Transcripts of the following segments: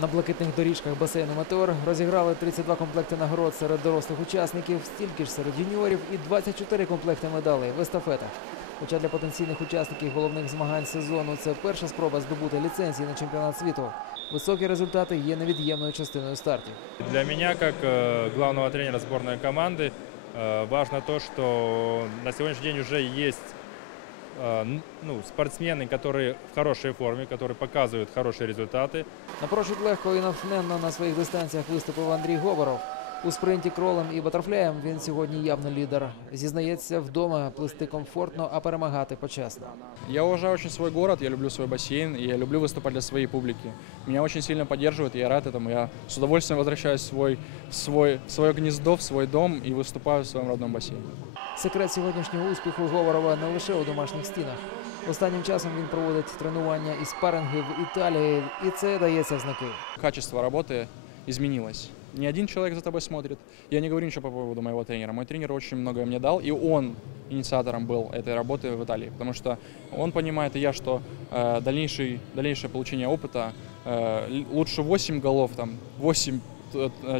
На блакитних доріжках басейну Метеор розіграли 32 комплекти нагород серед дорослих учасників, стільки ж серед юніорів і 24 комплекти медалей в естафетах. Хоча для потенційних учасників головних змагань сезону це перша спроба здобути ліцензії на чемпіонат світу. Високі результати є невід'ємною частиною стартів. Для меня, как э, главного тренера сборной команды, э, важно то, что на сегодняшний день уже есть э, н- ну, спортсмены, которые в хорошей форме, которые показывают хорошие результаты. Напрочуд легко і натхненно на своїх дистанціях виступив Андрій Говоров. У спринті кролем і батерфляєм він сьогодні явно лідер. Зізнається, вдома плисти комфортно, а перемагати почесно. Я уважаю очень свой город, я люблю свой бассейн, и я люблю выступать для своей публики. Меня очень сильно поддерживают, и я рад этому. Я с удовольствием возвращаюсь в свой, в свой, в свое гнездо, в свой дом и выступаю в своем родном бассейне. Секрет сьогоднішнього успіху Говорова не лише у домашніх стінах. Останнім часом він проводить тренування і спаринги в Італії, і це дається в знаки. Качество работы изменилось. Не один человек за тобой смотрит. Я не говорю ничего по поводу моего тренера. Мой тренер очень многое мне дал, и он инициатором был этой работы в Италии, потому что он понимает, и я, что э, дальнейший, дальнейшее получение опыта э, лучше 8 голов, там, 8 т- э,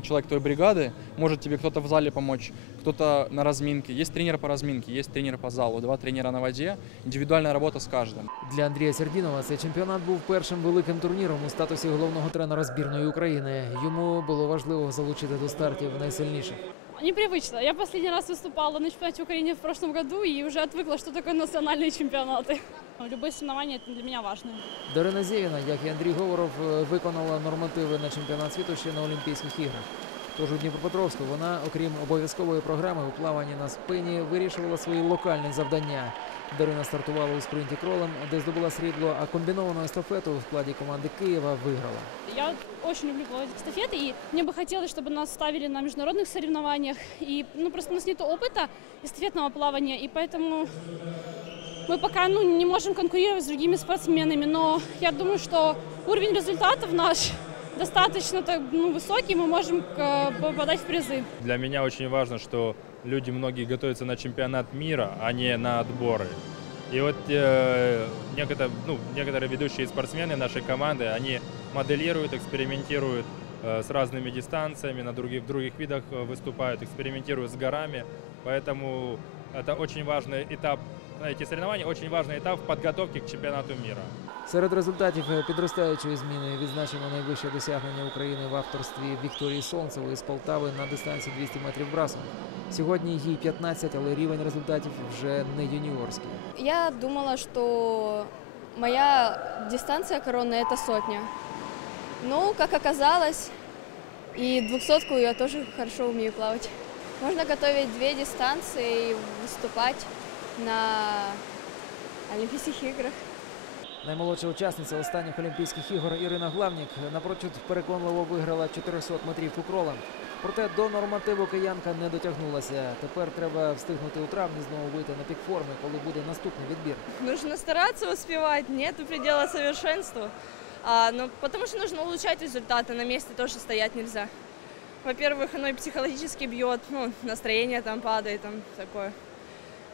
человек той бригады, может тебе кто-то в зале помочь, кто-то на разминке. Есть тренер по разминке, есть тренер по залу, два тренера на воде, индивидуальная работа с каждым. Для Андрія Сердінова цей чемпіонат був першим великим турніром у статусі головного тренера збірної України. Йому було важливо залучити до стартів найсильніших Непривычно. Я последний раз выступала на чемпионате Украины в прошлом году и уже отвыкла, что такое национальные чемпионаты. Любые соревнования это для меня важно. Дарина Зєвіна, як і Андрій Говоров, е, виконала нормативи на чемпіонат світу ще на Олімпійських іграх. Тож у Дніпропетровську вона, окрім обов'язкової програми у плаванні на спині, вирішувала свої локальні завдання. Дарина стартувала у спринті кролем, де здобула срібло, а комбіновану естафету у складі команди Києва виграла. Я очень люблю плавать эстафеты, и мне бы хотелось, чтобы нас ставили на международных соревнованиях. И ну, просто у нас нет опыта эстафетного плавания, и поэтому мы пока ну, не можем конкурировать с другими спортсменами. Но я думаю, что уровень результатов наш достаточно так, ну, высокий, мы можем э, попадать в призы. Для меня очень важно, что люди многие готовятся на чемпионат мира, а не на отборы. И вот э, некотор- ну, некоторые ведущие спортсмены нашей команды, они моделируют, экспериментируют с разными дистанциями, на других, в других видах э, выступают, экспериментируют с горами. Поэтому это очень важный этап, эти соревнования очень важный этап в подготовке к чемпионату мира. Серед результатів е, підростаючої зміни відзначено найвище досягнення України в авторстві Вікторії Сонцевої з Полтави на дистанції 200 метрів брасом. Сьогодні їй 15, але рівень результатів вже не юніорський. Я думала, что моя дистанция коронная это сотня. Ну, как оказалось, и двухсотку я тоже хорошо умею плавать. Можно готовить две дистанции и выступать на Олимпийских играх. Наймолодша учасниця останніх Олімпійських ігор Ірина Главнік напрочуд переконливо виграла 400 метрівку кролем. Проте до нормативу киянка не дотягнулася. Тепер треба встигнути у травні знову вийти на пік форми, коли буде наступний відбір. Нужно стараться успевать, нет предела совершенству. А, но потому что нужно улучшать результаты, на месте тоже стоять нельзя. Во-первых, оно и психологически бьет, ну, настроение там падает, там такое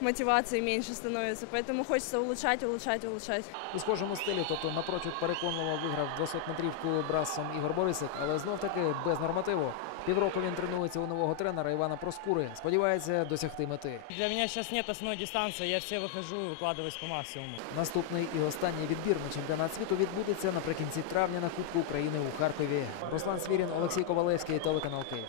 Мотивации меньше становится, поэтому хочется улучшать, улучшать, улучшать. У схожому стилі, тобто напрочуд переконливо виграв 200 метрівку брасом Ігор Борисик, але знов таки без нормативу. Півроку він тренується у нового тренера Івана Проскури. Сподівається досягти мети. Для меня сейчас нет основной дистанции, я все выхожу и выкладываюсь по максимуму. Наступний і останній відбір на чемпіонат світу відбудеться наприкінці травня на Кубку України у Харкові. Руслан Свірін, Олексій Ковалевський, телеканал Київ.